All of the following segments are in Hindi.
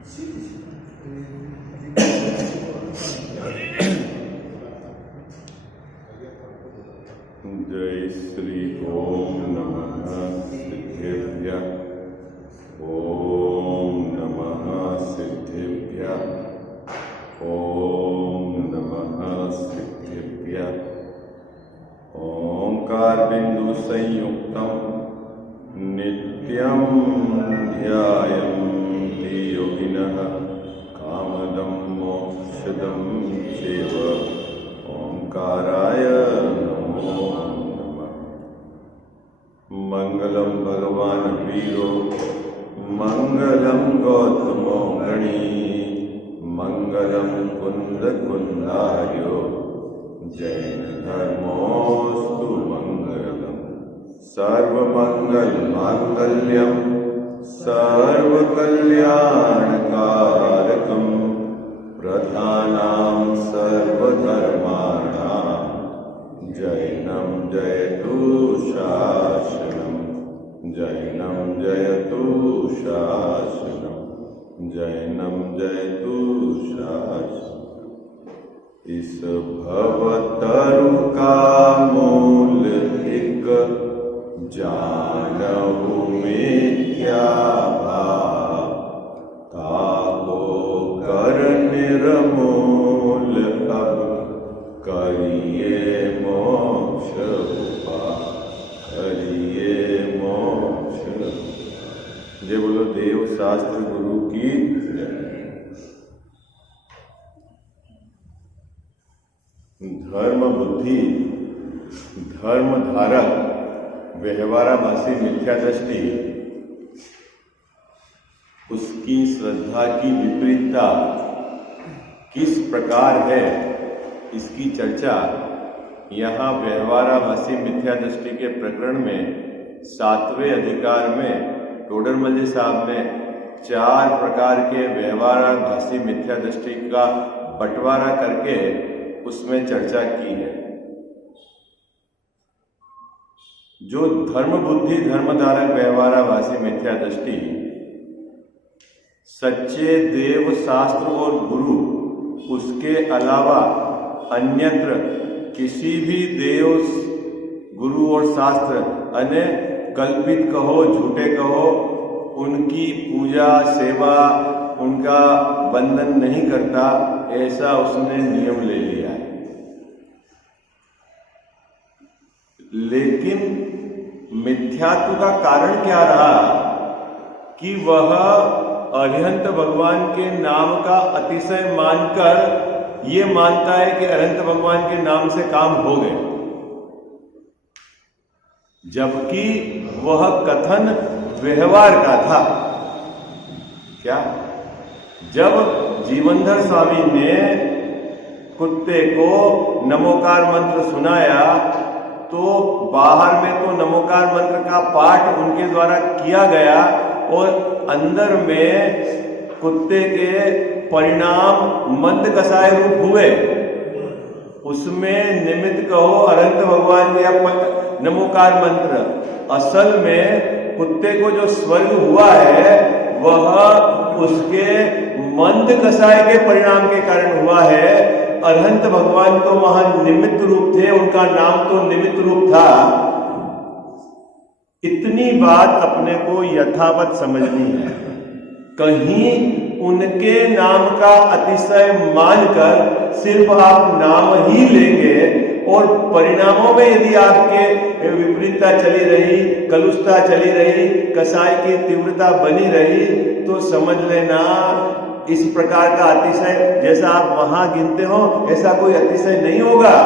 जय श्री ओम नमः सिद्धेभ्यः। ओम नमः सिद्धेभ्यः। ओम नमः सिद्धेभ्यः। ओंकार बिंदु संयुक्तम नित्यं ध्यायन्ति योगिनः कामदं मोक्षदं चैव। ओंकाराय नमो नमः। मंगलम भगवान वीरो मंगलम गौतमो गणी मंगलम कुंद कुंदार्यो जैन धर्मोस्तु मंगलम। सर्वमंगल मांगल्यम सर्वकल्याणकारकम प्रधानां सर्वधर्माणां जैनं जयतु शासनम। जैनं जयतु शासनम। जैनं जयतु शासनम। इस भवतरु का मूल एक जानहु मिथ्या भाव ताको कर निर्मूल अब करिए मोक्ष उपाय। करिए मोक्ष। जय बोलो देव शास्त्र गुरु की जय। धर्म बुद्धि धर्म धारक व्यवहाराभासी मिथ्या दृष्टि उसकी श्रद्धा की विपरीतता किस प्रकार है, इसकी चर्चा यहाँ व्यवहाराभासी मिथ्या दृष्टि के प्रकरण में 7वें अधिकार में टोडरमल जी साहब ने 4 प्रकार के व्यवहाराभासी मिथ्या दृष्टि का बंटवारा करके उसमें चर्चा की है। जो धर्म बुद्धि धर्मधारक व्यवहाराभासी मिथ्या दृष्टि सच्चे देव शास्त्र और गुरु उसके अलावा अन्यत्र किसी भी देव गुरु और शास्त्र अन्य कल्पित कहो झूठे कहो उनकी पूजा सेवा उनका बंधन नहीं करता, ऐसा उसने नियम ले लिया है। लेकिन मिथ्यात्व का कारण क्या रहा कि वह अरिहंत भगवान के नाम का अतिशय मानकर ये मानता है कि अरिहंत भगवान के नाम से काम हो गए, जबकि वह कथन व्यवहार का था। क्या? जब जीवनधर स्वामी ने कुत्ते को नमोकार मंत्र सुनाया तो बाहर में तो नमोकार मंत्र का पाठ उनके द्वारा किया गया और अंदर में कुत्ते के परिणाम मंद कसाय रूप हुए। उसमें निमित्त कहो अनंत भगवान या नमोकार मंत्र, असल में कुत्ते को जो स्वर्ग हुआ है वह उसके मंद कसाय के परिणाम के कारण हुआ है। अरहंत भगवान तो वहां निमित्त रूप थे, उनका नाम तो निमित्त रूप था। इतनी बात अपने को यथावत समझनी है। कहीं उनके नाम का अतिशय मानकर सिर्फ आप नाम ही लेंगे और परिणामों में यदि आपके विपरीतता चली रही, कलुषता चली रही, कसाय की तीव्रता बनी रही, तो समझ लेना इस प्रकार का अतिशय जैसा आप वहां गिनते हो ऐसा कोई अतिशय नहीं होगा।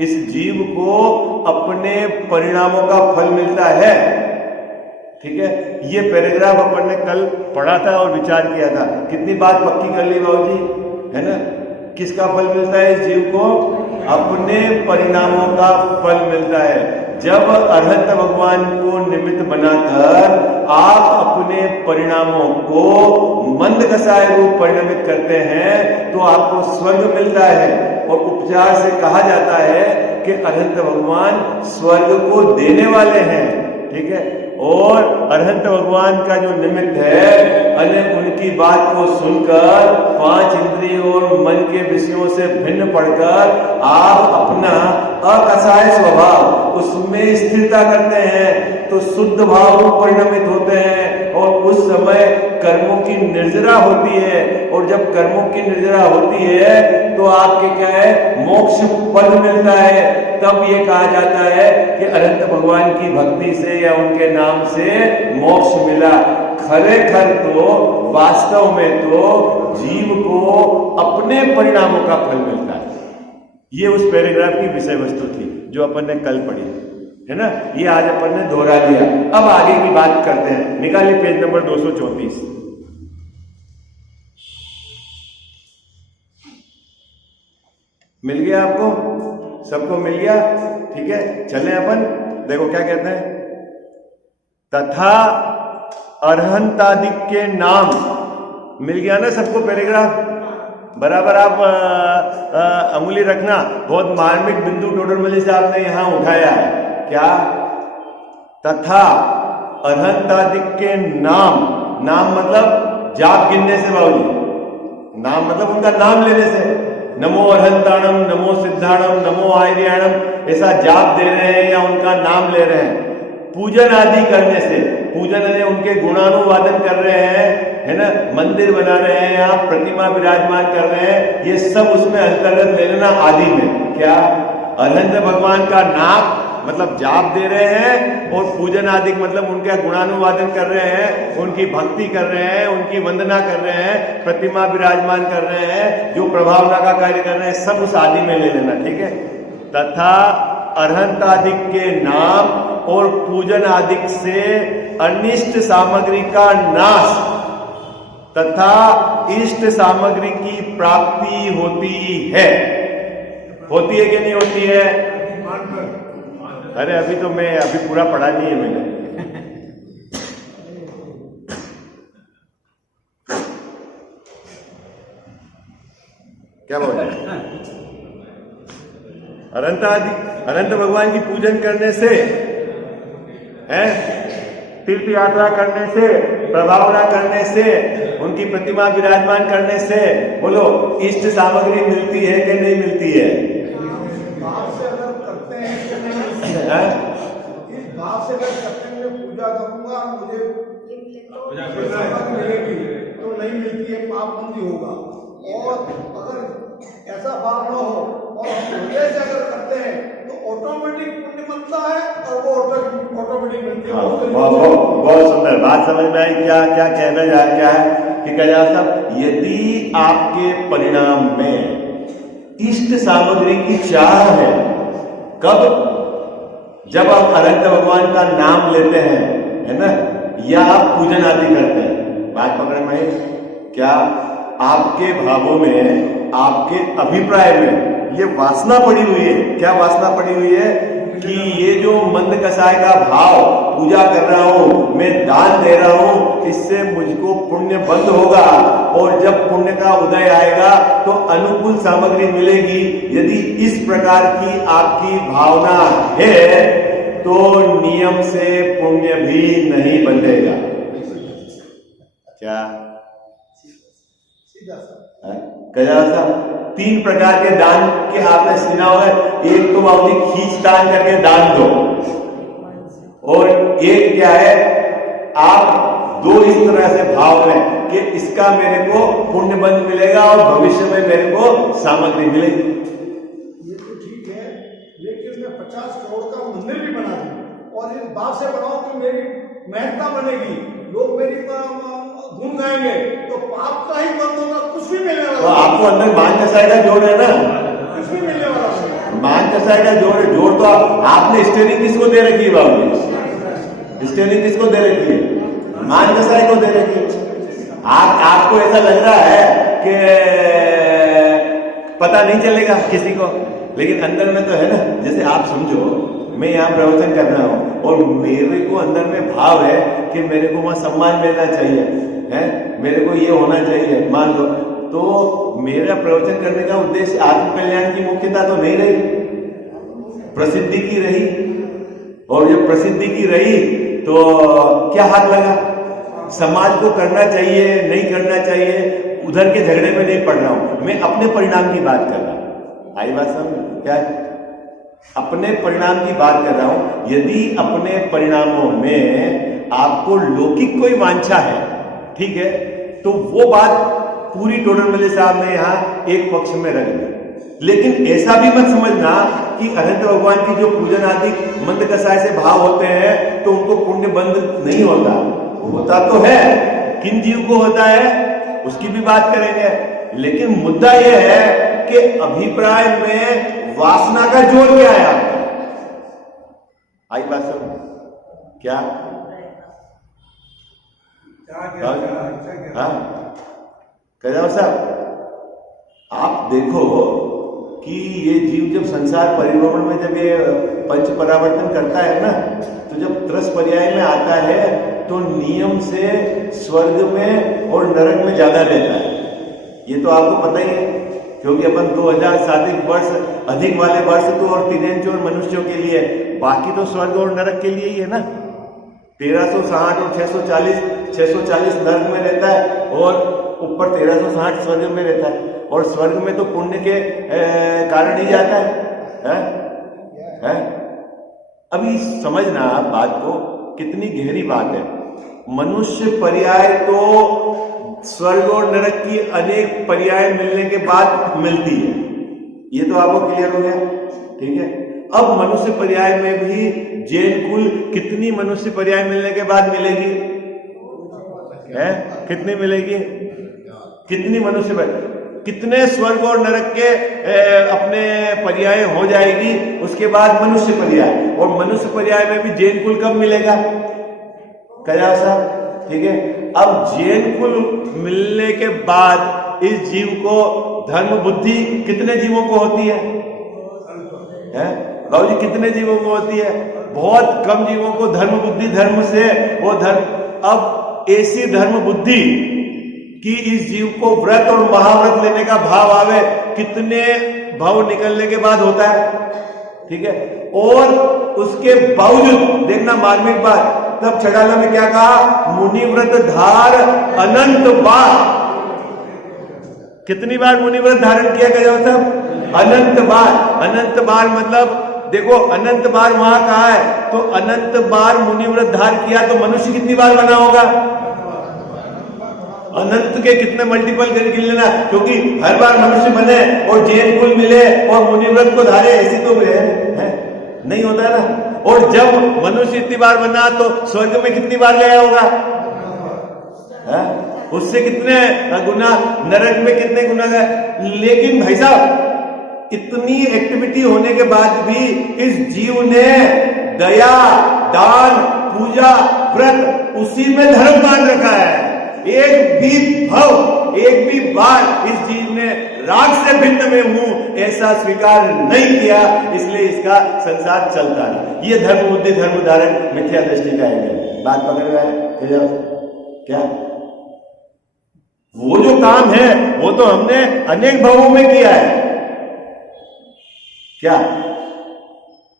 इस जीव को अपने परिणामों का फल मिलता है। ठीक है, ये पैराग्राफ अपन ने कल पढ़ा था और विचार किया था। कितनी बात पक्की कर ली बाबूजी, है ना? किसका फल मिलता है इस जीव को? अपने परिणामों का फल मिलता है। जब अरहंत भगवान को निमित्त बनाकर आप अपने परिणामों को मंद कसाय रूप परिणमित करते हैं तो आपको स्वर्ग मिलता है। और उपचार से कहा जाता है कि अरहंत भगवान स्वर्ग को देने वाले हैं। ठीक है, और अरहंत भगवान का जो निमित्त है, अने उनकी बात को सुनकर 5 इंद्रियों और मन के विषयों से भिन्न पड़कर आप अपना अकसाय स्वभाव उसमें स्थिरता करते हैं तो शुद्ध भाव परिणमित होते हैं और उस समय कर्मों की निर्जरा होती है। और जब कर्मों की निर्जरा होती है तो आपके क्या है, मोक्ष पद मिलता है। तब ये कहा जाता है कि अनंत भगवान की भक्ति से या उनके नाम से मोक्ष मिला। खरेखर तो वास्तव में तो जीव को अपने परिणामों का फल मिलता है। ये उस पैराग्राफ की विषय वस्तु थी जो अपन ने कल पढ़ी है ना, ये आज अपन ने दोहरा लिया। अब आगे की बात करते हैं। निकालिए पेज नंबर 234। मिल गया आपको, सबको मिल गया? ठीक है, चलें अपन। देखो क्या कहते हैं, तथा अरहंतादिक के नाम। मिल गया ना सबको पैराग्राफ? बराबर आप अंगुली रखना। बहुत मार्मिक बिंदु टोडरमल साहब ने यहां उठाया है। क्या? तथा अरहंतादिक के नाम। नाम मतलब जाप गिनने से बाबूजी, नाम मतलब उनका नाम लेने से। नमो अरहंताणम, नमो सिद्धाणम, नमो आर्याणम, ऐसा जाप दे रहे हैं या उनका नाम ले रहे हैं। पूजन आदि करने से, पूजन है उनके गुणानुवादन कर रहे हैं, है ना, मंदिर बना रहे हैं, आप प्रतिमा विराजमान कर रहे हैं, ये सब उसमें अंतर्गत ले लेना आदि में। क्या? अनंत भगवान का नाम मतलब जाप दे रहे हैं और पूजन आदि मतलब उनका गुणानुवादन कर रहे हैं, उनकी भक्ति कर रहे हैं, उनकी वंदना कर रहे हैं, प्रतिमा विराजमान कर रहे हैं, जो प्रभावना का कार्य कर रहे हैं, सब उस आदि में ले लेना। ठीक है। तथा अरहंतादिक के नाम और पूजन आदिक से अनिष्ट सामग्री का नाश तथा इष्ट सामग्री की प्राप्ति होती है। होती है कि नहीं होती है? अरे अभी तो मैं अभी पूरा पढ़ा नहीं है मैंने। क्या बोल रहे हैं? अनंत भगवान की पूजन करने से, है, तीर्थ यात्रा करने से, प्रभावना करने से, उनकी प्रतिमा विराजमान करने से, बोलो, इष्ट सामग्री मिलती है कि नहीं मिलती है? इस भाव से मैं करते हुए पूजा करूंगा, मुझे मिलेगी तो नहीं मिलती है, पाप बंदी होगा। और अगर ऐसा भाव न हो और हम हृदय से अगर करते हैं तो ऑटोमेटिक पुण्य बनता है और वो ऑटोमेटिक मिलती है। बहुत सुंदर बात समझ में आई। क्या क्या कहना जा क्या है कि कह साहब, यदि आपके परिणाम में इष्ट सामग्री की चाह है, कब? जब आप अनंत भगवान का नाम लेते हैं, है ना, या आप पूजन आदि करते हैं। बात पकड़ में आई? क्या आपके भावों में, आपके अभिप्राय में ये वासना पड़ी हुई है? क्या वासना पड़ी हुई है कि ये जो मंद कसाय का भाव, पूजा कर रहा हूं, मैं दान दे रहा हूं, इससे मुझको पुण्य बंद होगा और जब पुण्य का उदय आएगा तो अनुकूल सामग्री मिलेगी। यदि इस प्रकार की आपकी भावना है तो नियम से पुण्य भी नहीं बंधेगा। क्या? सीधा 3 प्रकार के दान के आपने सुना होगा। एक तो बाबूजी खींच दान करके दान दो, और एक क्या है, आप दो इस तरह से भाव में कि इसका मेरे को पुण्य बंद मिलेगा और भविष्य में मेरे को सामग्री मिलेगी। ये तो ठीक है, लेकिन मैं 50 करोड़ का मंदिर भी बना दूं और इस भाव से बनाऊं तो मेरी महत्ता बनेगी, लोग मेरी गुण गाएंगे, तो पाप का ही बंद होगा, कुछ भी मिलने वाला। तो आपको अंदर मान कसाई का जोड़ है ना, कुछ भी मिलने वाला। मान कसाई का जोड़ है। जोड़ तो आपने स्टेरिंग किसको दे रखी है बाबू? स्टेरिंग किसको दे रखी है? मान कसाई को दे रखी है। आपको ऐसा लग रहा है कि पता नहीं चलेगा किसी को, लेकिन अंदर में तो है ना। जैसे आप समझो, मैं यहाँ प्रवचन कर रहा हूँ और मेरे को अंदर में भाव है कि मेरे को वहां सम्मान मिलना चाहिए, है, मेरे को ये होना चाहिए, मान लो, तो मेरा प्रवचन करने का उद्देश्य आत्म कल्याण की मुख्यता तो नहीं रही, प्रसिद्धि की रही। और जब प्रसिद्धि की रही तो क्या हाथ लगा? समाज को करना चाहिए नहीं करना चाहिए, उधर के झगड़े में नहीं पड़ रहा हूं, मैं अपने परिणाम की बात कर रहा हूं। आई बात समझ? क्या अपने परिणाम की बात कर रहा हूं। यदि अपने परिणामों में आपको लौकिक कोई वांछा है, ठीक है, तो वो बात पूरी टोडरमल साहब ने यहां एक पक्ष में रख दी। लेकिन ऐसा भी मत समझना कि अनंत भगवान की जो पूजन आदि मंद कसाय से भाव होते हैं तो उनको पुण्य बंद नहीं होता, होता तो है, किन जीव को होता है उसकी भी बात करेंगे। लेकिन मुद्दा यह है कि अभिप्राय में वासना का जोर क्या है आपका? आई बात समझ? क्या कह साहब, आप देखो कि ये जीव जब संसार परिभ्रमण में जब ये पंच परावर्तन करता है ना, तो जब त्रस पर्याय में आता है तो नियम से स्वर्ग में और नरक में ज्यादा रहता है। ये तो आपको पता ही है, क्योंकि अपन 2000 वर्ष अधिक वाले वर्ष तो और तिर्यंचों और मनुष्यों के लिए, बाकी तो स्वर्ग और नरक के लिए ही है ना। 1360 और 640 नरक में रहता है और ऊपर 1360 स्वर्ग में रहता है। और स्वर्ग में तो पुण्य के कारण ही जाता है? अभी समझना आप बात को, कितनी गहरी बात है। मनुष्य पर्याय तो स्वर्ग और नरक की अनेक पर्याय मिलने के बाद मिलती है, ये तो आपको क्लियर हो गया, ठीक है। अब मनुष्य पर्याय में भी जैन कुल कितनी मनुष्य पर्याय मिलने के बाद मिलेगी? कितनी मिलेगी? कितनी मनुष्य पर्याय, कितने स्वर्ग और नरक के अपने पर्याय हो जाएगी, उसके बाद मनुष्य पर्याय, और मनुष्य पर्याय में भी जैन कुल कब मिलेगा? कया साहब, ठीक है। अब जैन कुल मिलने के बाद इस जीव को धर्म बुद्धि कितने जीवों को होती है? बाबू जी कितने जीवों को होती है? बहुत कम जीवों को धर्म बुद्धि, धर्म से वो धर्म। अब ऐसी धर्म बुद्धि कि इस जीव को व्रत और महाव्रत लेने का भाव आवे, कितने भाव निकलने के बाद होता है, ठीक है। और उसके बावजूद देखना मार्मिक बात, तब छड़ाला में क्या कहा? मुनिव्रत धार अनंत बार। कितनी बार मुनिव्रत धारण किया गया साहब? अनंत बार। अनंत बार मतलब देखो, अनंत बार वहां कहा है, तो अनंत बार मुनिव्रत धार किया तो मनुष्य कितनी बार बना होगा? अनंत के कितने मल्टीपल करके लेना, क्योंकि हर बार मनुष्य बने और जैन कुल मिले और मुनिव्रत को धारे, ऐसी तो है नहीं होता ना। और जब मनुष्य इतनी बार बना तो स्वर्ग में कितनी बार गया होगा? उससे कितने गुना, नरक में कितने गुना गए। लेकिन भाई साहब, इतनी एक्टिविटी होने के बाद भी इस जीव ने दया, दान, पूजा, व्रत उसी में धर्म मान रखा है। एक भी भाव, एक भी बार इस जीव ने राग से भिन्न में हूं ऐसा स्वीकार नहीं किया, इसलिए इसका संसार चलता है। ये धर्म बुद्धि, धर्म धारण, मिथ्या दृष्टि का है। बात पकड़ रहा है क्या? वो जो काम है वो तो हमने अनेक भावों में किया है। क्या?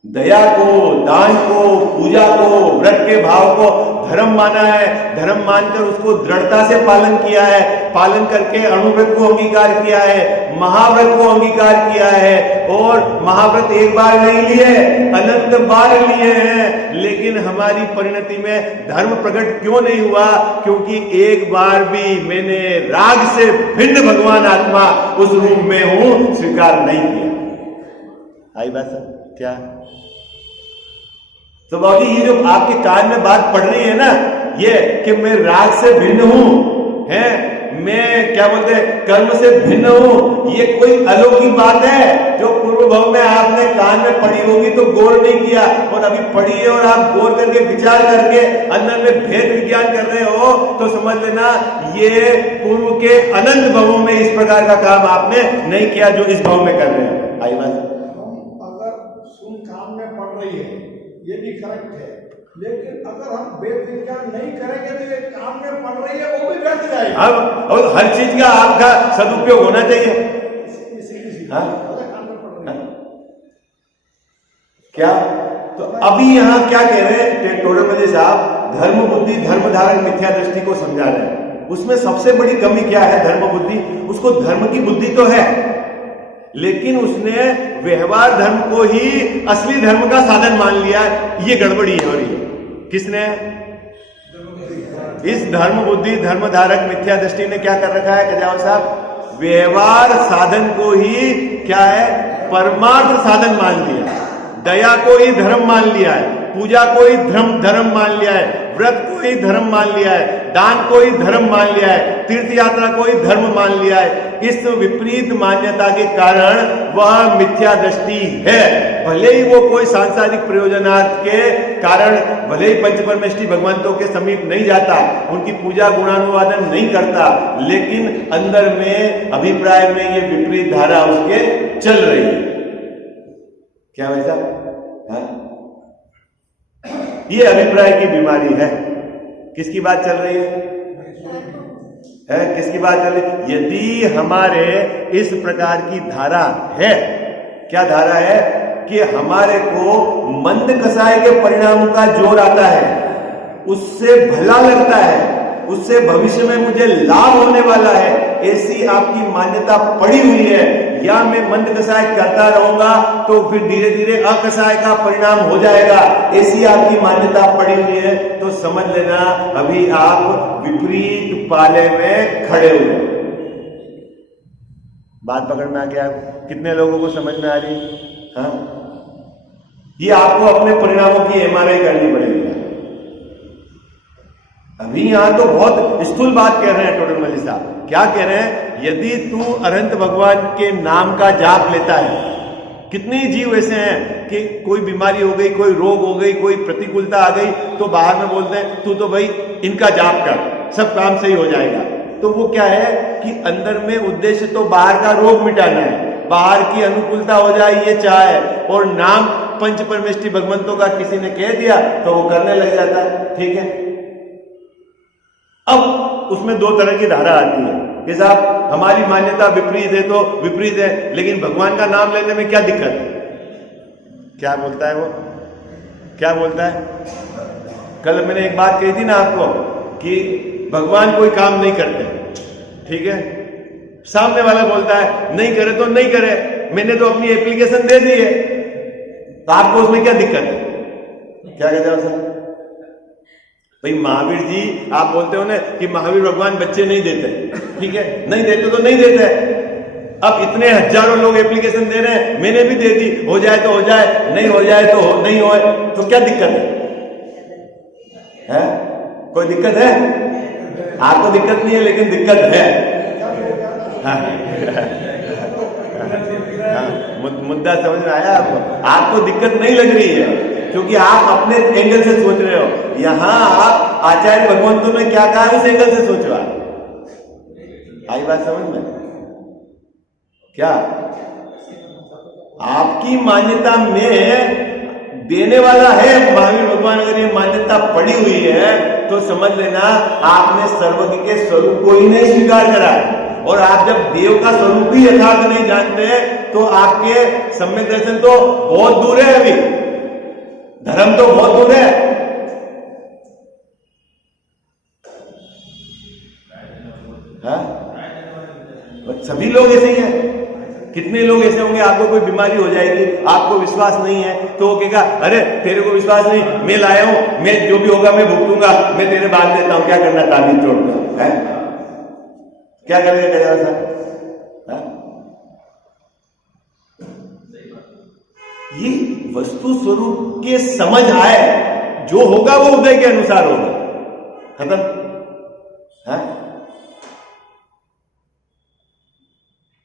दया को, दान को, पूजा को, व्रत के भाव को धर्म माना है, धर्म मानकर उसको दृढ़ता से पालन किया है, पालन करके अणुव्रत को अंगीकार किया है, महाव्रत को अंगीकार किया है। और महाव्रत एक बार नहीं लिए, अनंत बार लिए हैं। लेकिन हमारी परिणति में धर्म प्रकट क्यों नहीं हुआ? क्योंकि एक बार भी मैंने राग से भिन्न भगवान आत्मा उस रूप में हूं स्वीकार नहीं किया। आई बात सर? क्या तो बाबू जी, ये जो आपके कान में बात पड़ रही है ना, ये कि मैं राग से भिन्न हूं, है, मैं क्या बोलते हैं कर्म से भिन्न हूं, ये कोई अलौकिक बात है जो पूर्व भाव में आपने कान में पड़ी होगी तो गौर नहीं किया, और अभी पड़ी है और आप गौर करके विचार करके अंदर में भेद विज्ञान कर रहे हो, तो समझ लेना ये पूर्व के अनंत भावों में इस प्रकार का काम आपने नहीं किया जो इस भाव में कर रहे हैं। आई बात? अगर सुन कान में पड़ रही है ये भी करेक्ट है, लेकिन अगर हम वेद विज्ञान नहीं करेंगे तो ये काम में पड़ रही है वो भी व्यर्थ जाएगा। अब हर चीज का आपका सदुपयोग होना चाहिए। क्या? तो अभी यहां क्या कह रहे हैं टोडरमल साहब? धर्म बुद्धि धर्म धारक मिथ्या दृष्टि को समझा रहे हैं। उसमें सबसे बड़ी कमी क्या है? धर्म बुद्धि, उसको धर्म की बुद्धि तो है, लेकिन उसने व्यवहार धर्म को ही असली धर्म का साधन मान लिया। ये गड़बड़ी है। और ये किसने? इस धर्म बुद्धि धर्म धारक मिथ्या दृष्टि ने क्या कर रखा है कजावल साहब? व्यवहार साधन को ही क्या है? परमार्थ साधन मान लिया। दया को ही धर्म मान लिया है, पूजा को ही धर्म मान लिया है, व्रत को ही धर्म मान लिया है, दान को ही धर्म मान लिया है, तीर्थ यात्रा को ही धर्म मान लिया है। इस विपरीत मान्यता के कारण वह मिथ्या दृष्टि है। भले ही वो कोई सांसारिक प्रयोजनार्थ के कारण भले ही पंचपरमेष्ठी भगवंतों के समीप नहीं जाता, उनकी पूजा गुणानुवादन नहीं करता, लेकिन अंदर में अभिप्राय में ये विपरीत धारा उसके चल रही है। क्या वैसा? ये अभिप्राय की बीमारी है। किसकी बात चल रही है? किसकी बात चल रही है? यदि हमारे इस प्रकार की धारा है, क्या धारा है? कि हमारे को मंद कसाय के परिणाम का जोर आता है, उससे भला लगता है, उससे भविष्य में मुझे लाभ होने वाला है, ऐसी आपकी मान्यता पड़ी हुई है, या मैं मंद कसाय करता रहूंगा तो फिर धीरे धीरे अकसाय का परिणाम हो जाएगा, ऐसी आपकी मान्यता पड़ी हुई है, तो समझ लेना अभी आप विपरीत पाले में खड़े हुए। बात पकड़ में आ गया? कितने लोगों को समझ में आ रही? हाँ, ये आपको अपने परिणामों की एमआरआई करनी पड़ेगी। अभी यहां तो बहुत स्थूल बात कह रहे हैं टोडरमल जी साहब। क्या कह रहे हैं? यदि तू अनंत भगवान के नाम का जाप लेता है, कितने जीव ऐसे हैं कि कोई बीमारी हो गई, कोई रोग हो गई, कोई प्रतिकूलता आ गई, तो बाहर में बोलते हैं तू तो भाई इनका जाप कर, सब काम सही हो जाएगा। तो वो क्या है कि अंदर में उद्देश्य तो बाहर का रोग मिटाना है, बाहर की अनुकूलता हो जाए ये चाह है, और नाम पंच परमेष्ठी भगवंतों का किसी ने कह दिया तो वो करने लग जाता है। ठीक है, अब उसमें दो तरह की धारा आती है कि साहब हमारी मान्यता विपरीत है तो विपरीत है, लेकिन भगवान का नाम लेने में क्या दिक्कत है? क्या बोलता है वो? क्या बोलता है? कल मैंने एक बात कही थी ना आपको कि भगवान कोई काम नहीं करते, ठीक है, सामने वाला बोलता है नहीं करे तो नहीं करे, मैंने तो अपनी एप्लीकेशन दे दी है, तो आपको उसमें क्या दिक्कत है? क्या कहते हो सर? भाई महावीर जी आप बोलते हो ना कि महावीर भगवान बच्चे नहीं देते, ठीक है, नहीं देते तो नहीं देते। अब इतने हजारों लोग एप्लीकेशन दे रहे हैं, मैंने भी दे दी, हो जाए तो हो जाए, नहीं हो जाए तो नहीं हो, तो क्या दिक्कत है? कोई दिक्कत है? आपको दिक्कत नहीं है, लेकिन दिक्कत है। मुद्दा समझ में आया आपको? आपको दिक्कत नहीं लग रही है क्योंकि आप अपने एंगल से सोच रहे हो। यहां आप आचार्य भगवंतों ने क्या कहा उस एंगल से सोचो। आई बात समझ में? क्या आपकी मान्यता में देने वाला है महावीर भगवान? अगर ये मान्यता पड़ी हुई है तो समझ लेना आपने सर्वज्ञ के स्वरूप को ही नहीं स्वीकार करा, और आप जब देव का स्वरूप ही यथार्थ नहीं जानते तो आपके सम्यक दर्शन तो बहुत दूर है, अभी धर्म तो बहुत दूर है। सभी लोग ऐसे ही हैं। कितने लोग ऐसे होंगे, आपको कोई बीमारी हो जाएगी, आपको विश्वास नहीं है तो वो कहेगा अरे तेरे को विश्वास नहीं, मैं लाया हूं, मैं जो भी होगा मैं भुगतूंगा, मैं तेरे बांध देता हूं, क्या करना, ताबीज तोड़ना है, क्या करेगा सर? ये वस्तु स्वरूप के समझ आए, जो होगा वो उदय के अनुसार होगा, खत्म है?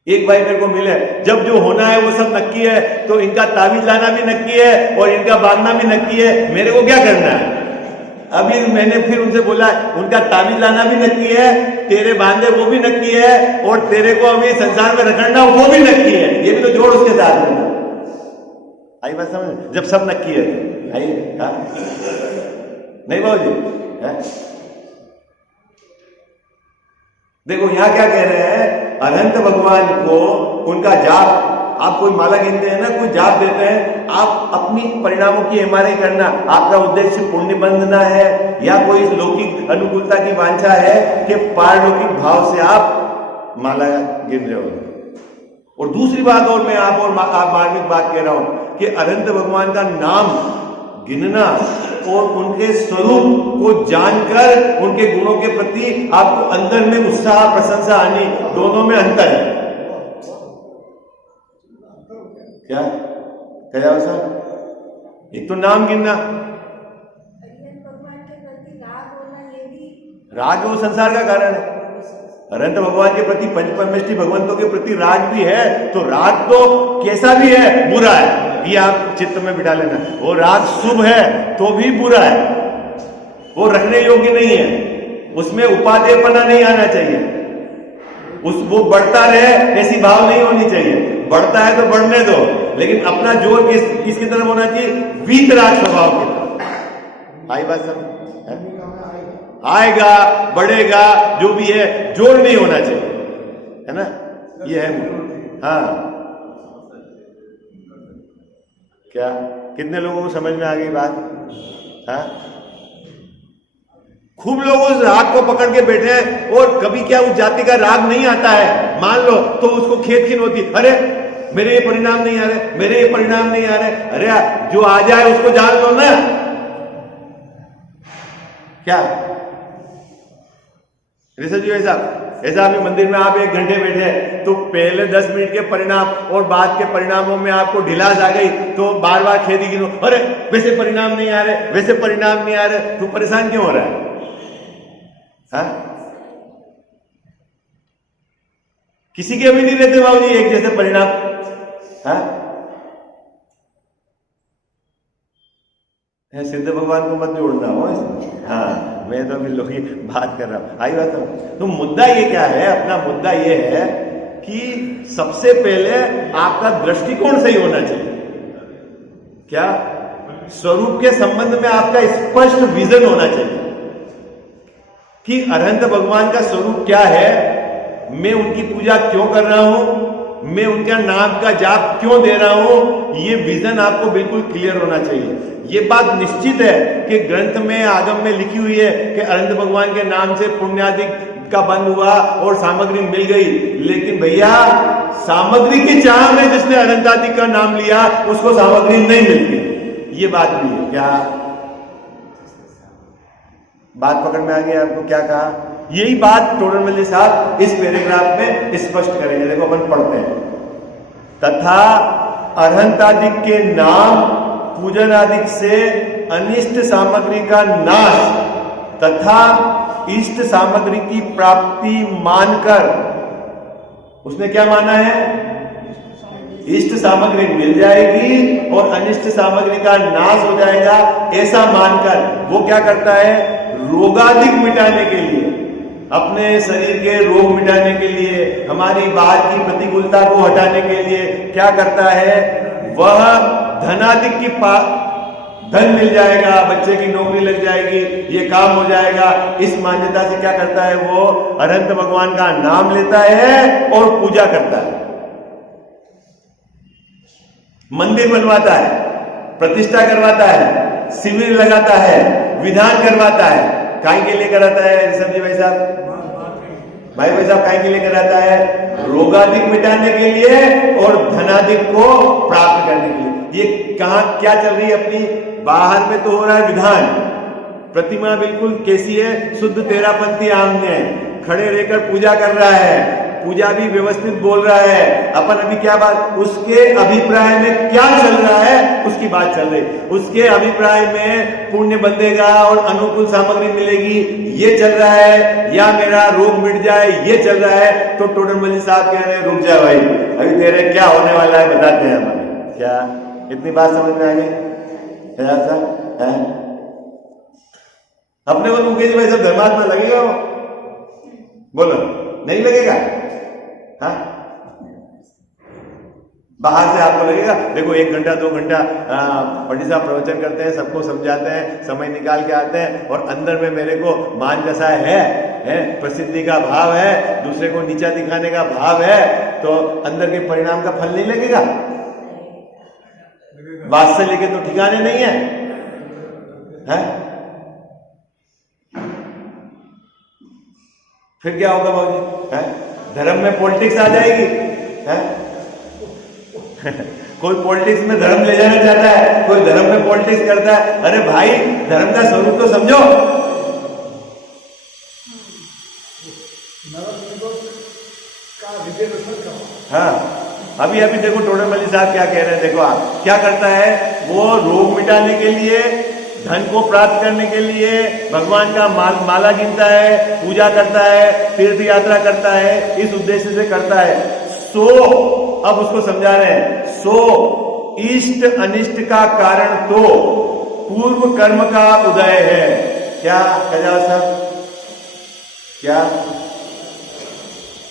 एक भाई मेरे को मिले, जब जो होना है वो सब नक्की है, तो इनका ताबीज लाना भी नक्की है और इनका बांधना भी नक्की है, मेरे को क्या करना है? अभी मैंने फिर उनसे बोला उनका ताबीज लाना भी नक्की है, तेरे बांधे वो भी नक्की है, और तेरे को अभी संसार में रखना वो भी नक्की है, ये भी तो जोड़ उसके साथ में। आई बात समझ? जब सब नक्की है आई, हाँ नहीं बाबू जी? देखो यहां क्या कह रहे हैं, अनंत भगवान को उनका जाप आप कोई माला गिनते हैं ना, कोई जाप देते हैं, आप अपनी परिणामों की एमआरआई करना। आपका उद्देश्य पुण्य बंधना है या कोई लौकिक अनुकूलता की वांछा है कि पारलौकिक भाव से आप माला गिन रहे हो। और दूसरी बात और मैं आप मार्मिक बात कह रहा हूं कि अनंत भगवान का नाम गिनना और उनके स्वरूप को जानकर उनके गुणों के प्रति आपको अंदर में उत्साह प्रशंसा आनी, दोनों में अंतर है। क्या कहा साहब? एक तो नाम गिनना, भगवान के प्रति राग होना, ये भी राग वो संसार का कारण है। अनंत भगवान के प्रति पंचपरमेष्ठी भगवंतों के प्रति राग भी है, तो राग तो कैसा भी है बुरा है, ये आप चित्त में बिठा लेना। वो राग शुभ है तो भी बुरा है, वो रखने योग्य नहीं है, उसमें उपादेयपना नहीं आना चाहिए, वो बढ़ता रहे ऐसी भाव नहीं होनी चाहिए। बढ़ता है तो बढ़ने दो, लेकिन अपना जोर किसकी तरफ होना चाहिए? वीतराग स्वभाव की तरफ। आई बात समझ? आएगा बढ़ेगा जो भी है, जोर नहीं होना चाहिए, है ना? ये है। हाँ, क्या कितने लोगों को समझ में आ गई बात? हाँ, खूब लोग उस राग को पकड़ के बैठे हैं, और कभी क्या उस जाति का राग नहीं आता है मान लो, तो उसको खेत खीन होती, अरे मेरे ये परिणाम नहीं आ रहे, मेरे ये परिणाम नहीं आ रहे। अरे जो आ जाए उसको जान लो ना। क्या ऋषभ जी ऐसा अभी मंदिर में आप 1 घंटे बैठे तो पहले 10 मिनट के परिणाम और बाद के परिणामों में आपको ढिलास आ गई, तो बार बार खेती गिनो, अरे वैसे परिणाम नहीं आ रहे, वैसे परिणाम नहीं आ रहे, तू परेशान क्यों हो रहा है? हाँ? किसी के भी नहीं रहते बाबू जी एक जैसे परिणाम। हाँ? सिद्ध भगवान को मत जोड़ना हो इसमें। हाँ, मैं तो अभी लोग की बात कर रहा हूं। आई बात तो मुद्दा ये क्या है? अपना मुद्दा ये है कि सबसे पहले आपका दृष्टिकोण सही होना चाहिए। क्या? स्वरूप के संबंध में आपका स्पष्ट विजन होना चाहिए कि अनंत भगवान का स्वरूप क्या है, मैं उनकी पूजा क्यों कर रहा हूं, मैं उनका नाम का जाप क्यों दे रहा हूं। ये विजन आपको बिल्कुल क्लियर होना चाहिए। ये बात निश्चित है कि ग्रंथ में आगम में लिखी हुई है कि अनंत भगवान के नाम से पुण्यादि का बंद हुआ और सामग्री मिल गई, लेकिन भैया सामग्री की चाह में जिसने अनंतादि का नाम लिया उसको सामग्री नहीं मिलती। ये बात भी है। क्या बात पकड़ में आ गई आपको? क्या कहा? यही बात टोडरमल साहब इस पैराग्राफ में स्पष्ट करेंगे। देखो अपन पढ़ते हैं, तथा अरहंतादि के नाम पूजन आदि से अनिष्ट सामग्री का नाश तथा इष्ट सामग्री की प्राप्ति मानकर, उसने क्या माना है? इष्ट सामग्री मिल जाएगी और अनिष्ट सामग्री का नाश हो जाएगा, ऐसा मानकर वो क्या करता है? रोगादिक मिटाने के लिए, अपने शरीर के रोग मिटाने के लिए, हमारी बाहर की प्रतिकूलता को हटाने के लिए क्या करता है? वह धनादिक की धन मिल जाएगा, बच्चे की नौकरी लग जाएगी, ये काम हो जाएगा, इस मान्यता से क्या करता है? वो अनंत भगवान का नाम लेता है और पूजा करता है, मंदिर बनवाता है, प्रतिष्ठा करवाता है, शिविर लगाता है, विधान करवाता है। काय के लिए कराता है ऋषभ जी भाई साहब? भाई साहब काय के लिए कराता है? रोगादिक मिटाने के लिए और धनादिक को प्राप्त करने के लिए। ये कहां क्या चल रही है अपनी? बाहर में तो हो रहा है विधान, प्रतिमा बिल्कुल कैसी है? शुद्ध तेरापंथी आमने है, खड़े रहकर पूजा कर रहा है, पूजा भी व्यवस्थित बोल रहा है। अपन अभी क्या बात, उसके अभिप्राय में क्या चल रहा है उसकी बात चल रही। उसके अभिप्राय में पुण्य बंधेगा और अनुकूल सामग्री मिलेगी, ये चल रहा है, या मेरा रोग मिट जाए, ये चल रहा है। तो टोडरमल साहब कह रहे हैं रुक जा भाई, अभी तेरे क्या होने वाला है बताते हैं हमें। क्या इतनी बात समझ में आ गई? है अपने को मुकेश भाई सब धर्मात्मा लगेगा वो? बोलो नहीं लगेगा? हाँ, बाहर से आपको लगेगा। देखो 1 घंटा 2 घंटा पंडित साहब प्रवचन करते हैं, सबको समझाते हैं, समय निकाल के आते हैं, और अंदर में मेरे को मान जैसा है प्रसिद्धि का भाव है, दूसरे को नीचा दिखाने का भाव है, तो अंदर के परिणाम का फल नहीं लगेगा? वात्सल्य के तो ठिकाने नहीं है, है? फिर क्या होगा बाबूजी? है धर्म में पॉलिटिक्स आ जाएगी, है? कोई पॉलिटिक्स में धर्म ले जाना चाहता है, कोई धर्म में पॉलिटिक्स करता है। अरे भाई, धर्म का स्वरूप तो समझो। हाँ, अभी देखो टोडर मल्ली साहब क्या कह रहे हैं। देखो आप क्या करता है, वो रोग मिटाने के लिए, धन को प्राप्त करने के लिए भगवान का माला गिनता है, पूजा करता है, तीर्थ यात्रा करता है, इस उद्देश्य से करता है। सो अब उसको समझा रहे हैं, सो इष्ट अनिष्ट का कारण तो पूर्व कर्म का उदय है। क्या कहा साहब? क्या?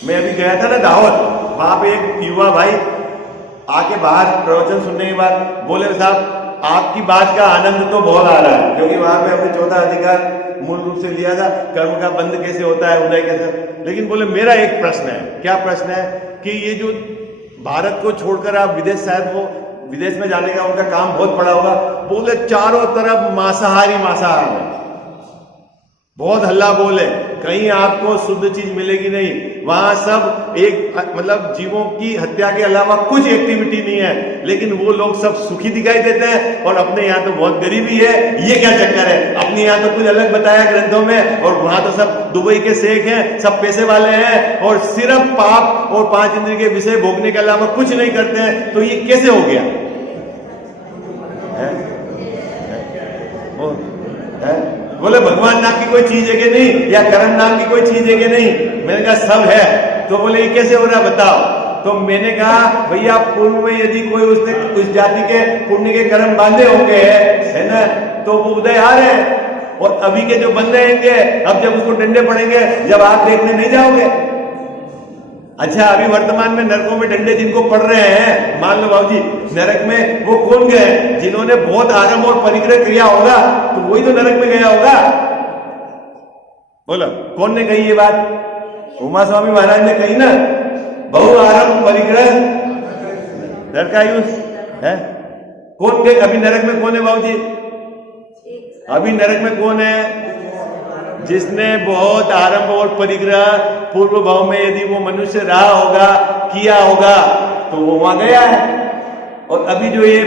मैं अभी गया था ना दावत, वहां पे एक युवा भाई आके बाहर प्रवचन सुनने के बाद बोले, साहब आपकी बात का आनंद तो बहुत आ रहा है, क्योंकि वहां पे हमने चौथा अधिकार मूल रूप से लिया था, कर्म का बंध कैसे होता है, उदय कैसे। लेकिन बोले मेरा एक प्रश्न है। क्या प्रश्न है? कि ये जो भारत को छोड़कर आप विदेश, शायद वो विदेश में जाने का उनका काम बहुत पड़ा होगा, बोले चारों तरफ मांसाहारी है, बहुत हल्ला बोले, कहीं आपको शुद्ध चीज मिलेगी नहीं, वहां सब एक मतलब जीवों की हत्या के अलावा कुछ एक्टिविटी नहीं है, लेकिन वो लोग सब सुखी दिखाई देते हैं और अपने यहाँ तो बहुत गरीबी है। ये क्या चक्कर है? अपने यहाँ तो कुछ अलग बताया ग्रंथों में, और वहां तो सब दुबई के शेख हैं, सब पैसे वाले हैं और सिर्फ पाप और 5 इंद्रिय के विषय भोगने के अलावा कुछ नहीं करते हैं। तो ये कैसे हो गया है? बोले भगवान नाम की कोई चीज है कि नहीं, या कर्म नाम की कोई चीज है कि नहीं? मैंने कहा सब है। तो बोले ये कैसे हो रहा बताओ। तो मैंने कहा भैया, पूर्व में यदि कोई उसने उस जाति के पुण्य के कर्म बांधे होंगे, है ना, तो वो उदय आ रहे हैं, और अभी के जो बन रहेंगे, अब जब उसको डंडे पड़ेंगे, जब आप देखने नहीं जाओगे। अच्छा, अभी वर्तमान में नरकों में डंडे जिनको पड़ रहे हैं, मान लो बाबूजी नरक में वो कौन गए? जिन्होंने बहुत आराम और परिग्रह किया होगा, तो वही तो नरक में गया होगा। बोलो कौन ने कही ये बात? उमा स्वामी महाराज ने कही ना, बहु आराम परिग्रह नरकायुष है। कौन गए अभी नरक में? कौन है बाबूजी अभी नरक में? कौन है? जिसने बहुत आरंभ और परिग्रह पूर्व भाव में यदि वो मनुष्य रहा होगा, किया होगा, तो वो वहां गया है। और अभी जो ये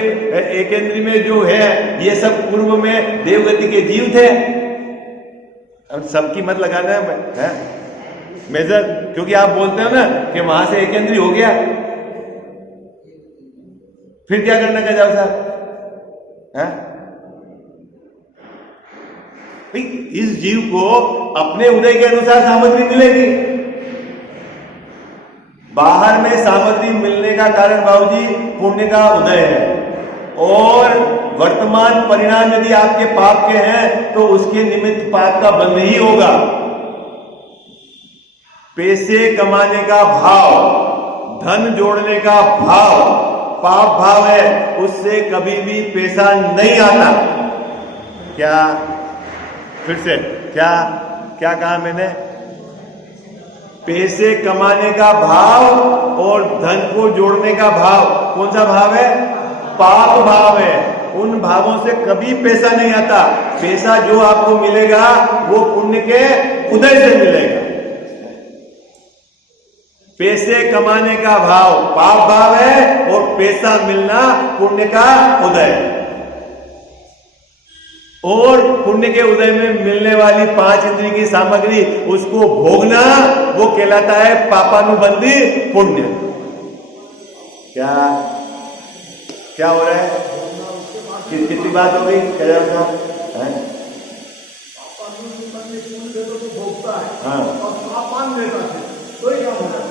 एकेंद्री में जो है, ये सब पूर्व में देवगति के जीव थे। अब सबकी मत लगाना है मेजर, क्योंकि आप बोलते हो ना कि वहां से एकेंद्री हो गया, फिर क्या करना का जाओ साहब? है इस जीव को अपने उदय के अनुसार सामग्री मिलेगी। बाहर में सामग्री मिलने का कारण बाबूजी पुण्य का उदय है, और वर्तमान परिणाम यदि आपके पाप के हैं तो उसके निमित्त पाप का बंध ही होगा। पैसे कमाने का भाव, धन जोड़ने का भाव पाप भाव है, उससे कभी भी पैसा नहीं आता। क्या? फिर से क्या कहा मैंने? पैसे कमाने का भाव और धन को जोड़ने का भाव कौन सा भाव है? पाप भाव है। उन भावों से कभी पैसा नहीं आता। पैसा जो आपको मिलेगा वो पुण्य के उदय से मिलेगा। पैसे कमाने का भाव पाप भाव है और पैसा मिलना पुण्य का उदय है। और पुण्य के उदय में मिलने वाली 5 इंद्रिय की सामग्री, उसको भोगना, वो कहलाता है पापानुबंधी पुण्य। क्या हो रहा है? कितनी बात हो गई?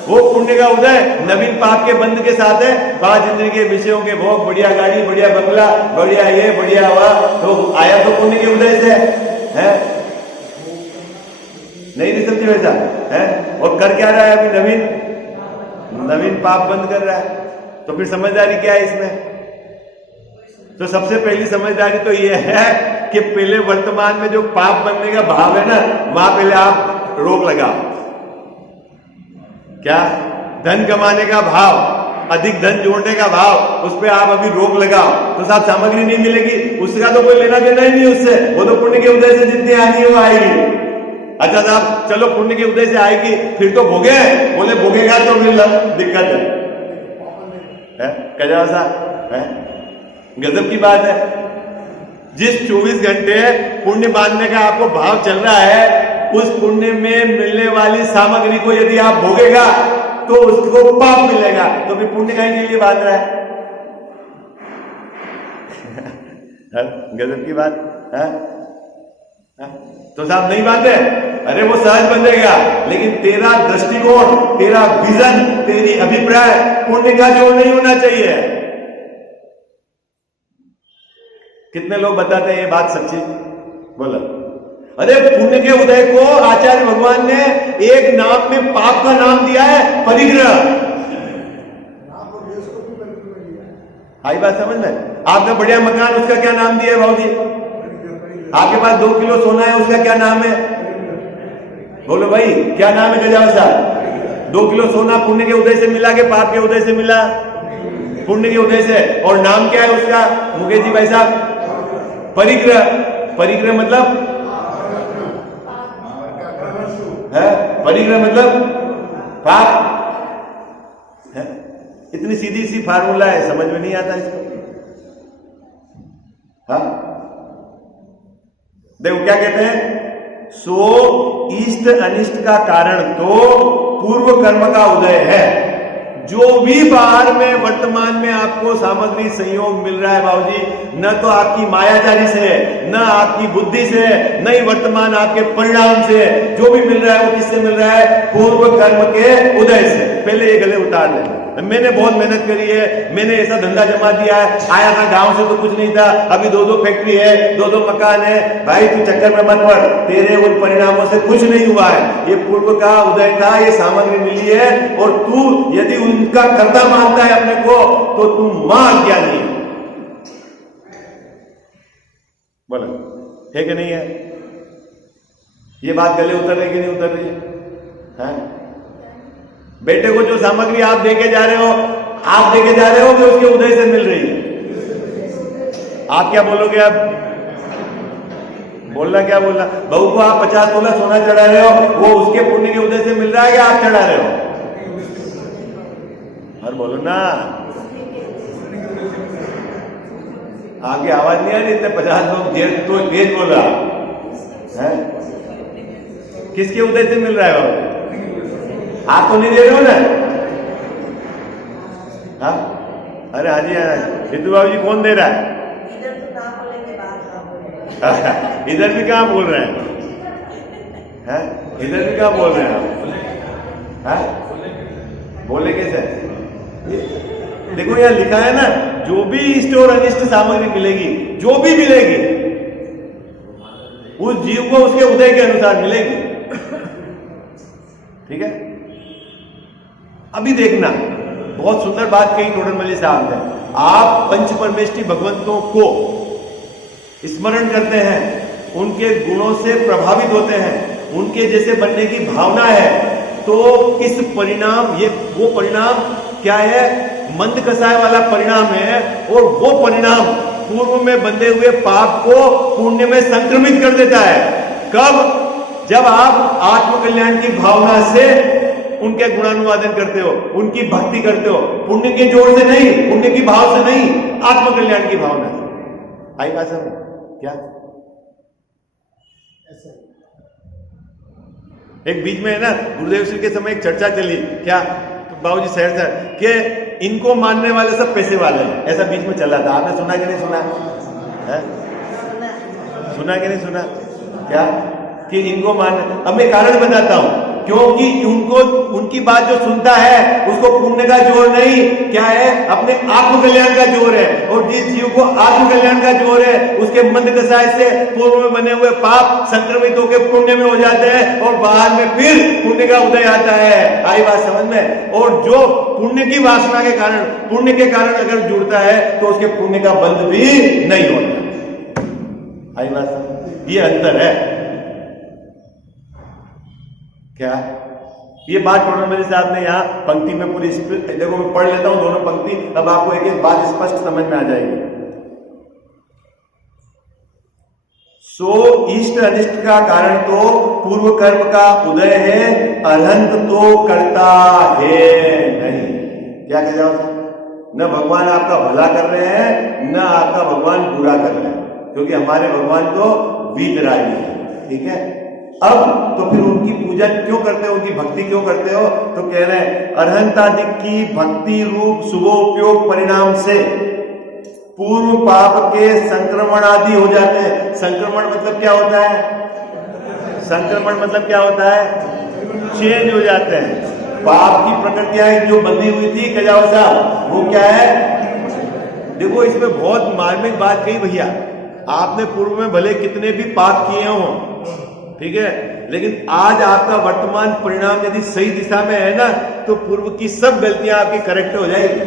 वो पुण्य का उदय नवीन पाप के बंध के साथ है। 5 इंद्रिय के विषयों के भोग, बढ़िया गाड़ी, बढ़िया बंगला, बढ़िया ये, बढ़िया हवा, तो आया तो पुण्य के उदय से है। नहीं समझे वैसा है? और कर क्या रहा है अभी? नवीन पाप बंद कर रहा है। तो फिर समझदारी क्या है इसमें? तो सबसे पहली समझदारी तो ये है कि पहले वर्तमान में जो पाप बनने का भाव है ना, वहां पहले आप रोक लगाओ। क्या? धन कमाने का भाव, अधिक धन जोड़ने का भाव, उस पर आप अभी रोक लगाओ तो साहब सामग्री नहीं मिलेगी, उसका तो कोई लेना देना ही नहीं उससे, वो तो पुण्य के उदय से जितनी आनी है वो आएगी। अच्छा साहब चलो पुण्य के उदय से आएगी, फिर तो भोगे, बोले भोगेगा तो फिर दिक्कत है कजा साहब है, गजब की बात है। जिस 24 घंटे पुण्य बांधने का आपको भाव चल रहा है, उस पुण्य में मिलने वाली सामग्री को यदि आप भोगेगा तो उसको पाप मिलेगा, तो फिर पुण्य कहीं के लिए बांध रहा है? गजब की बात है। तो साहब नहीं बांधे, अरे वो सहज बंधेगा, लेकिन तेरा दृष्टिकोण, तेरा विजन, तेरी अभिप्राय पुण्य का जोड़ नहीं होना चाहिए। कितने लोग बताते हैं ये बात सच्ची? बोलो। अरे पुण्य के उदय को आचार्य भगवान ने एक नाम में पाप का नाम दिया है, परिग्रह। आई बात समझ में? आपका बढ़िया मकान, उसका क्या नाम दिया है भाऊजी? आपके पास 2 किलो सोना है, उसका क्या नाम है? बोलो भाई, क्या नाम है गजावा साहब? 2 किलो सोना पुण्य के उदय से मिला के पाप के उदय से मिला? पुण्य के उदय से। और नाम क्या है उसका मुकेश जी भाई साहब? परिग्रह। परिग्रह मतलब है, परिग्रह मतलब पाप है। इतनी सीधी सी फार्मूला है, समझ में नहीं आता इसको। हाँ देखो क्या कहते हैं, सो इष्ट अनिष्ट का कारण तो पूर्व कर्म का उदय है। जो भी बाहर में वर्तमान में आपको सामग्री संयोग मिल रहा है बाबूजी, न तो आपकी मायाजारी से, न आपकी बुद्धि से, न ही वर्तमान आपके परिणाम से, जो भी मिल रहा है वो किससे मिल रहा है? पूर्व कर्म के उदय से। पहले ये गले उतार लें। मैंने बहुत मेहनत करी है, मैंने ऐसा धंधा जमा दिया है, आया था गांव से तो कुछ नहीं था, अभी 2-2 फैक्ट्री है, 2-2 मकान है। भाई तू चक्कर में मत पड़, तेरे उन परिणामों से कुछ नहीं हुआ है। ये पूर्व का उदय था, ये सामग्री मिली है, और तू यदि उनका कर्ता मानता है अपने को तो तू महाज्ञानी है। बोलो है कि नहीं है? ये बात गले उतर रही कि नहीं उतर रही है? बेटे को जो सामग्री आप देके जा रहे हो, आप देके जा रहे हो कि उसके उदय से मिल रही है? आप क्या बोलोगे? अब बोलना क्या बोलना? बहू को आप 50 तोला सोना चढ़ा रहे हो, वो उसके पुण्य के उदय से मिल रहा है कि आप चढ़ा रहे हो? हर बोलो ना, आगे आवाज नहीं आ रही। इतने 50 लोग तो तेज बोल रहा है। किसके उदय से मिल रहा है बाबू? आप तो नहीं दे रहे हो ना? हाँ अरे हाँ जी, हिंदू बाबू जी कौन दे रहा है? इधर भी कहाँ बोल रहे हैं? इधर भी कहाँ बोल रहे हैं आप? बोले कैसे? देखो यहाँ लिखा है ना, जो भी इष्ट और अनिष्ट सामग्री मिलेगी, जो भी मिलेगी, उस जीव को उसके उदय के अनुसार मिलेगी। ठीक है? अभी देखना, बहुत सुंदर बात कही टोडरमल साहब ने। आप पंच परमेष्ठी भगवंतों को स्मरण करते हैं, उनके गुणों से प्रभावित होते हैं, उनके जैसे बनने की भावना है, तो इस परिणाम, ये वो परिणाम क्या है? मंद कसाय वाला परिणाम है। और वो परिणाम पूर्व में बंधे हुए पाप को पुण्य में संक्रमित कर देता है। कब? जब आप आत्मकल्याण की भावना से उनके गुणानुवादन करते हो, उनकी भक्ति करते हो, पुण्य के जोर से नहीं, पुण्य की भाव से नहीं, आत्मकल्याण की भावना से। आई बात समझ? क्या एक बीच में है ना, गुरुदेव श्री के समय एक चर्चा चली, क्या तो बाबूजी शहर से कि इनको मानने वाले सब पैसे वाले हैं, ऐसा बीच में चला था। आपने सुना कि नहीं सुना है? सुना कि नहीं सुना? क्या कि इनको मानने, अब मैं कारण बताता हूं, क्योंकि उनको, उनकी बात जो सुनता है उसको पुण्य का जोर नहीं, क्या है? अपने आत्मकल्याण का जोर है। और जिस जीव को आत्मकल्याण का जोर है, उसके मंद कसाय से पूर्व में बने हुए पाप संक्रमित होकर पुण्य में हो जाते हैं, और बाद में फिर पुण्य का उदय आता है। आई बात समझ में? और जो पुण्य की वासना के कारण, पुण्य के कारण अगर जुड़ता है तो उसके पुण्य का बंध भी नहीं होता। आई बात? ये अंतर है। क्या ये बात टोडरमल साहब ने यहाँ पंक्ति में पूरी देखो, मैं पढ़ लेता हूं दोनों पंक्ति, अब आपको एक एक बात स्पष्ट समझ में आ जाएगी। सो इष्ट अनिष्ट का कारण तो पूर्व कर्म का उदय है, अनंत तो करता है नहीं। क्या कह जाओ, न भगवान आपका भला कर रहे हैं, न आपका भगवान बुरा कर रहे हैं, क्योंकि हमारे भगवान तो वीतरागी है। ठीक है, अब तो फिर उनकी पूजा क्यों करते हो, उनकी भक्ति क्यों करते हो? तो कह रहे हैं अरहंतादि की भक्ति रूप शुभोपयोग परिणाम से पूर्व पाप के संक्रमण आदि हो जाते हैं। संक्रमण मतलब क्या होता है? संक्रमण मतलब क्या होता है? चेंज हो जाते हैं। पाप की प्रकृतियां जो बंधी हुई थी कजावा साहब, वो क्या है? देखो, इसमें बहुत मार्मिक बात कही भैया, आपने पूर्व में भले कितने भी पाप किए हों, ठीक है, लेकिन आज आपका वर्तमान परिणाम यदि सही दिशा में है ना, तो पूर्व की सब गलतियां आपकी करेक्ट हो जाएगी।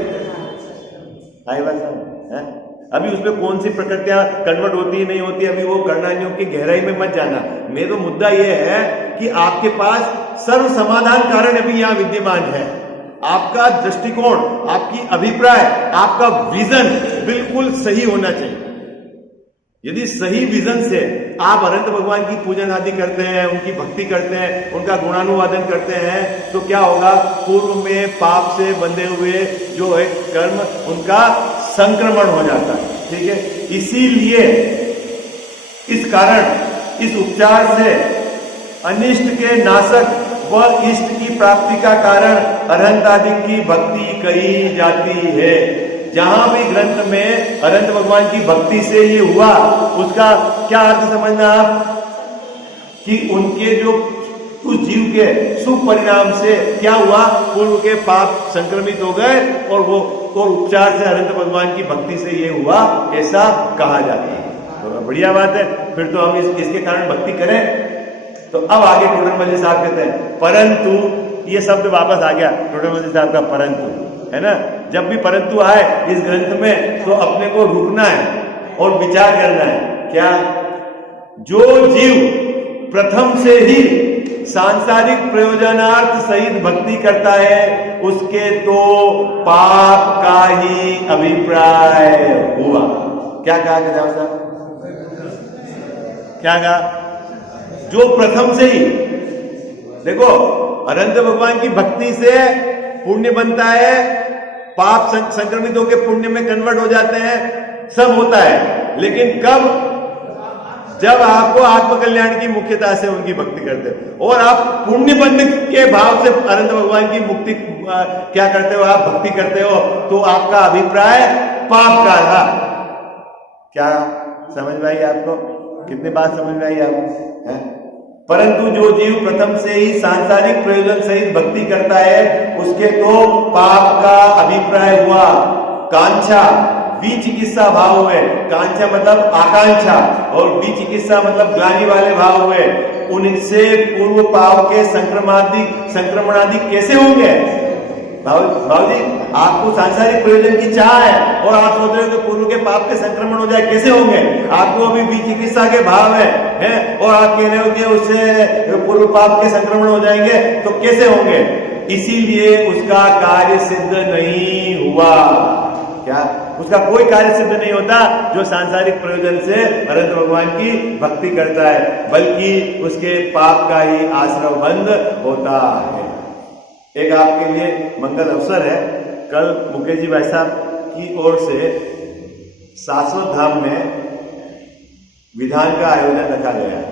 आई बात है? अभी उसमें कौन सी प्रकृतियां कन्वर्ट होती है नहीं होती, अभी वो गणनानियों की गहराई में मत जाना। मेरा तो मुद्दा यह है कि आपके पास सर्व समाधान कारण अभी यहां विद्यमान है। आपका दृष्टिकोण, आपकी अभिप्राय, आपका विजन बिल्कुल सही होना चाहिए। यदि सही विजन से आप अनंत भगवान की पूजन आदि करते हैं, उनकी भक्ति करते हैं, उनका गुणानुवादन करते हैं, तो क्या होगा? पूर्व में पाप से बंधे हुए जो है कर्म, उनका संक्रमण हो जाता है। ठीक है, इसीलिए इस कारण इस उपचार से अनिष्ट के नाशक व इष्ट की प्राप्ति का कारण अरहंत आदि की भक्ति कही जाती है। जहां भी ग्रंथ में अनंत भगवान की भक्ति से ये हुआ, उसका क्या अर्थ समझना आप? कि उनके जो उस जीव के शुभ परिणाम से क्या हुआ? पूर्व के पाप संक्रमित हो गए और वो उपचार से अनंत भगवान की भक्ति से ये हुआ, ऐसा कहा जाता है। तो बढ़िया बात है, फिर तो हम इसके कारण भक्ति करें। तो अब आगे टोडरमल साहब कहते हैं परंतु, ये शब्द वापस आ गया टोडरमल साहब का, परंतु, है ना? जब भी परंतु आए इस ग्रंथ में तो अपने को रुकना है और विचार करना है। क्या? जो जीव प्रथम से ही सांसारिक प्रयोजनार्थ सहित भक्ति करता है, उसके तो पाप का ही अभिप्राय हुआ। क्या कहा गजाव साहब? क्या कहा? जो प्रथम से ही, देखो, अनंत भगवान की भक्ति से पुण्य बनता है, पाप संक्रमित होकर पुण्य में कन्वर्ट हो जाते हैं, सब होता है, लेकिन कब? जब आपको आत्मकल्याण की मुख्यता से उनकी भक्ति करते हो और आप पुण्य बनने के भाव से अनंत भगवान की मुक्ति क्या करते हो, आप भक्ति करते हो, तो आपका अभिप्राय पाप का था। क्या समझ में आई आपको? कितनी बात समझ में आई आपको? परंतु जो जीव प्रथम से ही सांसारिक प्रयोजन सहित भक्ति करता है, उसके तो पाप का अभिप्राय हुआ। कांक्षा, विचिकित्सा भाव हुए। कांक्षा मतलब आकांक्षा और विचिकित्सा मतलब ग्लानि वाले भाव हुए। उनसे पूर्व पाप के संक्रमणादि कैसे होंगे? भाव जी, आपको सांसारिक प्रयोजन की चाह है और आप सोच रहे हो कि पूर्व के पाप के संक्रमण हो जाए, कैसे होंगे? आपको अभी विचिकित्सा के भाव है और आप कह रहे हो कि उससे पूर्व पाप के संक्रमण हो जाएंगे, तो कैसे होंगे? इसीलिए उसका कार्य सिद्ध नहीं हुआ। क्या? उसका कोई कार्य सिद्ध नहीं होता जो सांसारिक प्रयोजन से अनंत भगवान की भक्ति करता है, बल्कि उसके पाप का ही आश्रय बंद होता है। एक आपके लिए मंगल अवसर है, कल मुकेश जी भाई साहब की ओर से शाश्वत धाम में विधान का आयोजन रखा गया है।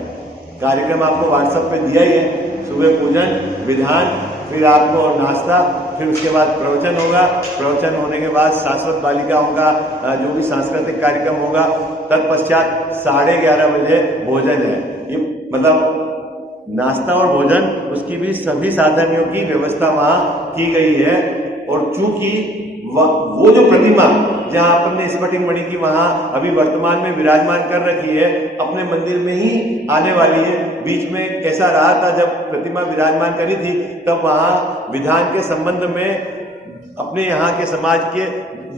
कार्यक्रम आपको व्हाट्सएप पे दिया ही है। सुबह पूजन, विधान, फिर आपको नाश्ता, फिर उसके बाद प्रवचन होगा। प्रवचन होने के बाद शाश्वत बालिकाओं का जो भी सांस्कृतिक कार्यक्रम होगा, तत्पश्चात 11:30 बजे भोजन है। ये मतलब नाश्ता और भोजन, उसकी भी सभी साधनों की व्यवस्था वहां की गई है। और चूंकि वो जो प्रतिमा जहां अपन ने स्फटिक मणि की वहां अभी वर्तमान में विराजमान कर रखी है, अपने मंदिर में ही आने वाली है। बीच में ऐसा रहा था जब प्रतिमा विराजमान करी थी, तब वहां विधान के संबंध में अपने यहाँ के समाज के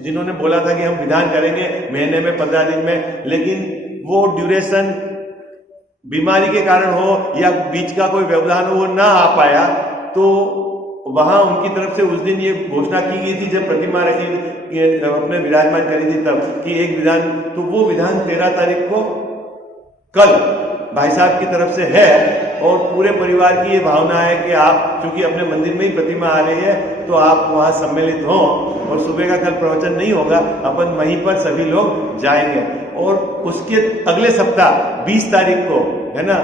जिन्होंने बोला था कि हम विधान करेंगे महीने में 15 दिन में, लेकिन वो ड्यूरेशन बीमारी के कारण हो या बीच का कोई व्यवधान हो, वो ना आ पाया। तो वहां उनकी तरफ से उस दिन ये घोषणा की गई थी जब प्रतिमा रखी अपने विराजमान करी थी तब कि एक विधान, तो वो विधान 13 तारीख को कल भाई साहब की तरफ से है और पूरे परिवार की ये भावना है कि आप चूंकि अपने मंदिर में ही प्रतिमा आ रही है तो आप वहां सम्मिलित हों और सुबह का कल प्रवचन नहीं होगा, अपन वहीं पर सभी लोग जाएंगे। और उसके अगले सप्ताह 20 तारीख को है ना,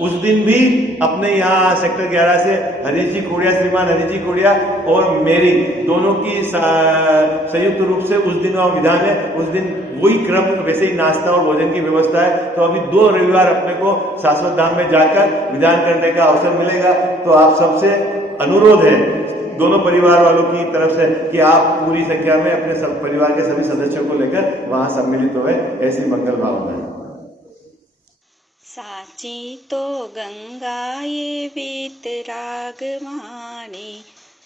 उस दिन भी अपने यहाँ सेक्टर 11 से हरीश जी कोड़िया, श्रीमान हरीश जी कोड़िया और मेरी दोनों की संयुक्त रूप से उस दिन वहाँ विधान है। उस दिन वही क्रम, वैसे ही नाश्ता और भोजन की व्यवस्था है। तो अभी 2 रविवार अपने को शाश्वत धाम में जाकर विधान करने का अवसर मिलेगा। तो आप सबसे अनुरोध है दोनों परिवार वालों की तरफ से कि आप पूरी संख्या में अपने सब परिवार के सभी सदस्यों को लेकर वहां सम्मिलित हुए, ऐसी मंगल भावना है। साची तो गंगा ये वीतराग वाणी,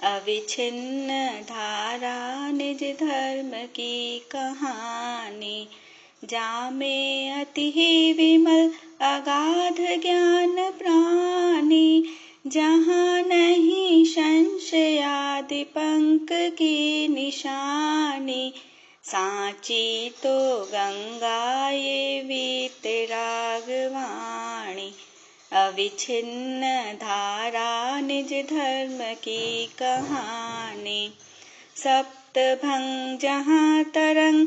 अविच्छिन्न धारा निज धर्म की कहानी। जामे अति ही विमल अगाध ज्ञान प्राणी, जहाँ नहीं संशयादि पंक की निशानी। साची तो गंगा ये वीतराग वाणी, अविच्छिन्न धारा निज धर्म की कहानी। सप्तभंग जहाँ तरंग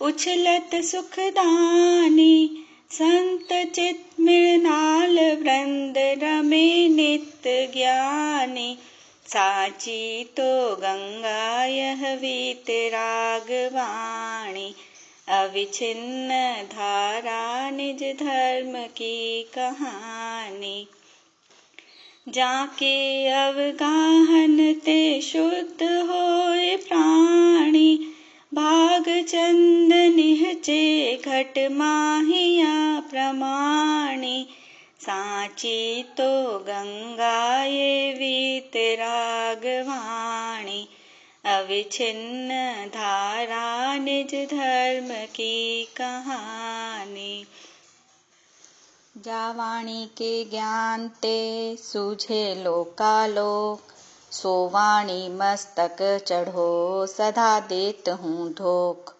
उछलत सुखदानी, संत चित मृणाल वृंद रमे नित्य ज्ञानी। साची तो गंगा यह वीतराग वाणी, अविच्छिन्न धारा निज धर्म की कहानी। जाके अवगाहन ते शुद्ध होए प्राणी, भाग चंद निहचे घट माहिया प्रमाणी। साची तो गंगा ये वीतराग वाणी, अविच्छिन्न धारा निज धर्म की कहानी। जा वाणी के ज्ञान ते सूझे लोकालोक, सो वाणी मस्तक चढ़ो सदा देत हूँ धोख।